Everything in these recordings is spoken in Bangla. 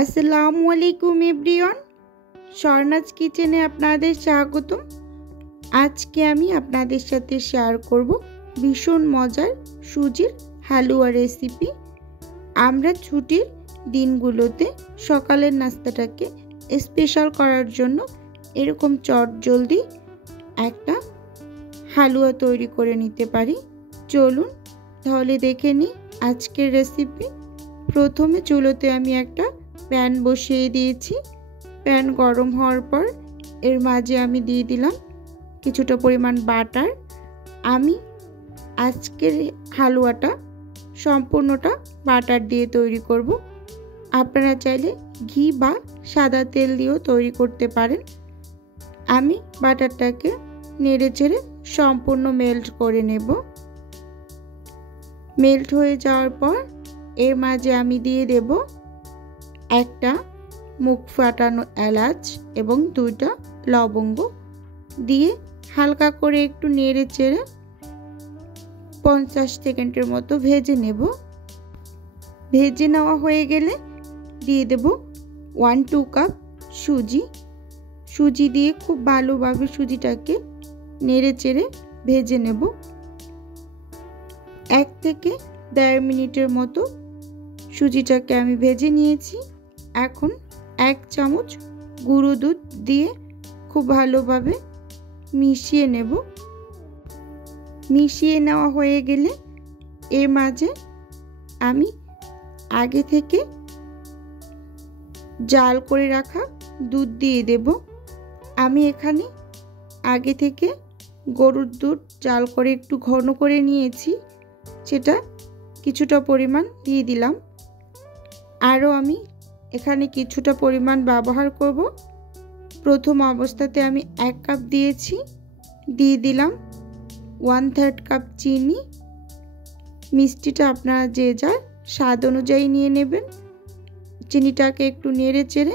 আসসালামু আলাইকুম এভরিওয়ান, স্বর্ণাজ কিচেনে আপনাদের স্বাগতম। আজকে আমি আপনাদের সাথে শেয়ার করব ভীষণ মজার সুজির হালুয়া রেসিপি। আমরা ছুটির দিনগুলোতে সকালের নাস্তাটাকে স্পেশাল করার জন্য এরকম চটজলদি একটা হালুয়া তৈরি করে নিতে পারি। চলুন তাহলে দেখে নিই আজকের রেসিপি। প্রথমে চুলোতে আমি একটা প্যান বসিয়ে দিয়েছি। প্যান গরম হওয়ার পর এর মাঝে আমি দিয়ে দিলাম কিছুটা পরিমাণ বাটার। আমি আজকের হালুয়াটা সম্পূর্ণটা বাটার দিয়ে তৈরি করব। আপনারা চাইলে ঘি বা সাদা তেল দিয়েও তৈরি করতে পারেন। আমি বাটারটাকে নেড়ে চেড়ে সম্পূর্ণ মেল্ট করে নেব। মেল্ট হয়ে যাওয়ার পর এর মাঝে আমি দিয়ে দেব একটা মুখ ফাটানো এলাচ এবং 2টা লবঙ্গ দিয়ে হালকা করে একটু নেড়ে চেড়ে 50 সেকেন্ডের মতো ভেজে নেব। ভেজে নেওয়া হয়ে গেলে দিয়ে দেব 1-2 কাপ সুজি দিয়ে খুব ভালোভাবে সুজিটাকে নেড়ে চেড়ে ভেজে নেব। 1 থেকে 1.5 মিনিটের মতো সুজিটাকে আমি ভেজে নিয়েছি। এখন 1 চামচ গুঁড়ো দুধ দিয়ে খুব ভালোভাবে মিশিয়ে নেব। মিশিয়ে নেওয়া হয়ে গেলে এর মাঝে আমি আগে থেকে জাল করে রাখা দুধ দিয়ে দেব। আমি এখানে আগে থেকে গরুর দুধ জাল করে একটু ঘন করে নিয়েছি, সেটা কিছুটা পরিমাণ দিয়ে দিলাম। আরও আমি এখানে কিছুটা পরিমাণ ব্যবহার করব। প্রথম অবস্থাতে আমি 1 কাপ দিয়েছি, দিয়ে দিলাম 1/3 কাপ চিনি। মিষ্টিটা আপনারা যে যার স্বাদ অনুযায়ী নিয়ে নেবেন। চিনিটাকে একটু নেড়ে চেড়ে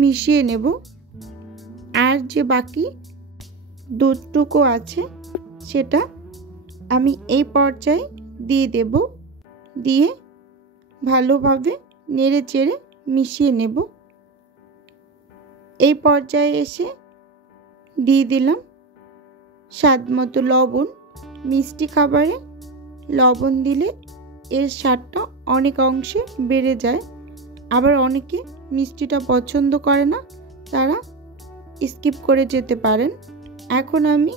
মিশিয়ে নেব। আর যে বাকি দুধটুকু আছে সেটা আমি এই পর্যায়ে দিয়ে দেব। দিয়ে ভালোভাবে নেড়ে চেড়ে মিশিয়ে নেব। এই পর্যায়ে এসে দিয়ে দিলাম স্বাদ মতো লবণ। মিষ্টি খাবারে লবণ দিলে এর স্বাদটা অনেক অংশে বেড়ে যায়। আবার অনেকে মিষ্টিটা পছন্দ করে না, তারা স্কিপ করে যেতে পারেন। এখন আমি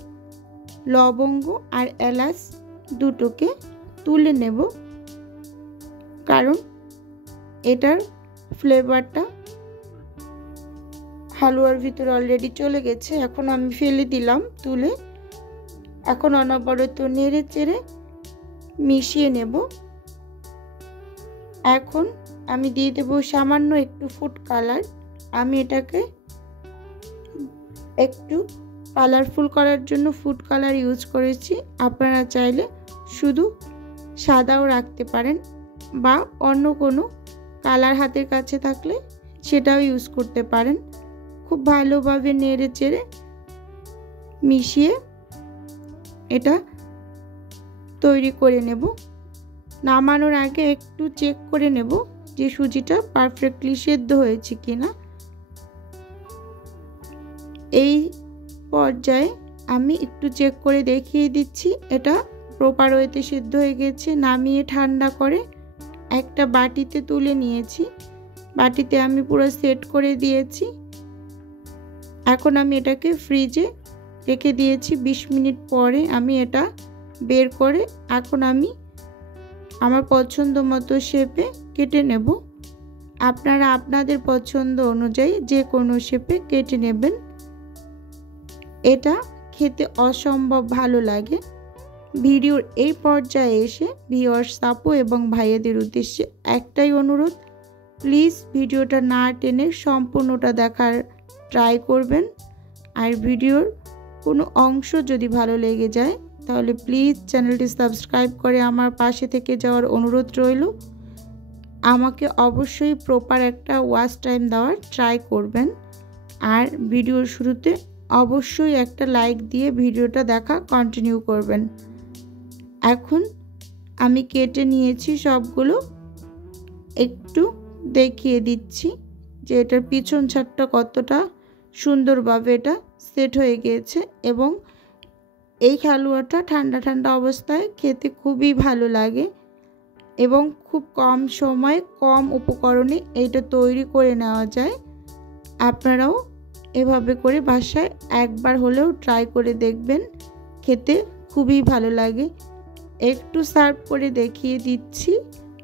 লবঙ্গ আর এলাচ দুটোকে তুলে নেব, কারণ এটার ফ্লেভারটা হালুয়ার ভিতরে অলরেডি চলে গেছে। এখন আমি ফেলে দিলাম তুলে। এখন অনবরত নেড়ে চেড়ে মিশিয়ে নেব। এখন আমি দিয়ে দেব সামান্য একটু ফুড কালার। আমি এটাকে একটু কালারফুল করার জন্য ফুড কালার ইউজ করেছি। আপনারা চাইলে শুধু সাদাও রাখতে পারেন বা অন্য কোনো কালার হাতের কাছে থাকলে সেটাও ইউজ করতে পারেন। খুব ভালোভাবে নেড়ে চেড়ে মিশিয়ে এটা তৈরি করে নেব। নামানোর আগে একটু চেক করে নেব যে সুজিটা পারফেক্টলি সেদ্ধ হয়েছে কিনা। এই পর্যায়ে আমি একটু চেক করে দেখিয়ে দিচ্ছি এটা প্রপার ওয়েতে সেদ্ধ হয়ে গেছে। নামিয়ে ঠান্ডা করে একটা বাটিতে তুলে নিয়েছি। বাটিতে আমি পুরো সেট করে দিয়েছি। এখন আমি এটাকে ফ্রিজে রেখে দিয়েছি। 20 মিনিট পরে আমি এটা বের করে এখন আমি আমার পছন্দ মতো শেপে কেটে নেব। আপনারা আপনাদের পছন্দ অনুযায়ী যে কোনো শেপে কেটে নেবেন। এটা খেতে অসম্ভব ভালো লাগে। ভিডিওর এই পর্যায়ে এসে ভিউয়ার্স আপু এবং ভাইয়াদের উদ্দেশ্যে একটাই অনুরোধ, প্লিজ ভিডিওটা না টেনে সম্পূর্ণটা দেখার ট্রাই করবেন। আর ভিডিওর কোনো অংশ যদি ভালো লেগে যায় তাহলে প্লিজ চ্যানেলটি সাবস্ক্রাইব করে আমার পাশে থেকে যাওয়ার অনুরোধ রইল। আমাকে অবশ্যই প্রপার একটা ওয়াচ টাইম দেওয়ার ট্রাই করবেন। আর ভিডিওর শুরুতে অবশ্যই একটা লাইক দিয়ে ভিডিওটা দেখা কন্টিনিউ করবেন। এখন আমি কেটে নিয়েছি সবগুলো। একটু দেখিয়ে দিচ্ছি যে এটার পিছন ছাদটা কতটা সুন্দরভাবে এটা সেট হয়ে গিয়েছে। এবং এই হালুয়াটা ঠান্ডা ঠান্ডা অবস্থায় খেতে খুবই ভালো লাগে এবং খুব কম সময়ে কম উপকরণে এটা তৈরি করে নেওয়া যায়। আপনারাও এভাবে করে বাসায় একবার হলেও ট্রাই করে দেখবেন, খেতে খুবই ভালো লাগে। একটু সার্ভ করে দেখিয়ে দিচ্ছি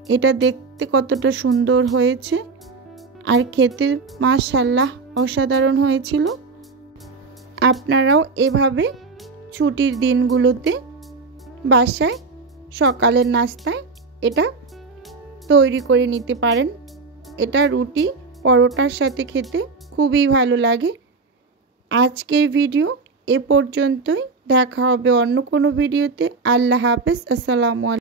এটা দেখতে কতটা সুন্দর হয়েছে আর খেতে মাশাআল্লাহ অসাধারণ হয়েছিল। আপনারাও এভাবে ছুটির দিনগুলোতে বাসায় সকালের নাস্তায় এটা তৈরি করে নিতে পারেন। এটা রুটি পরোটার সাথে খেতে খুবই ভালো লাগে। আজকের ভিডিও এ পর্যন্তই, দেখা হবে অন্য কোনো ভিডিওতে। আল্লাহ হাফেজ, আসসালামু আলাইকুম।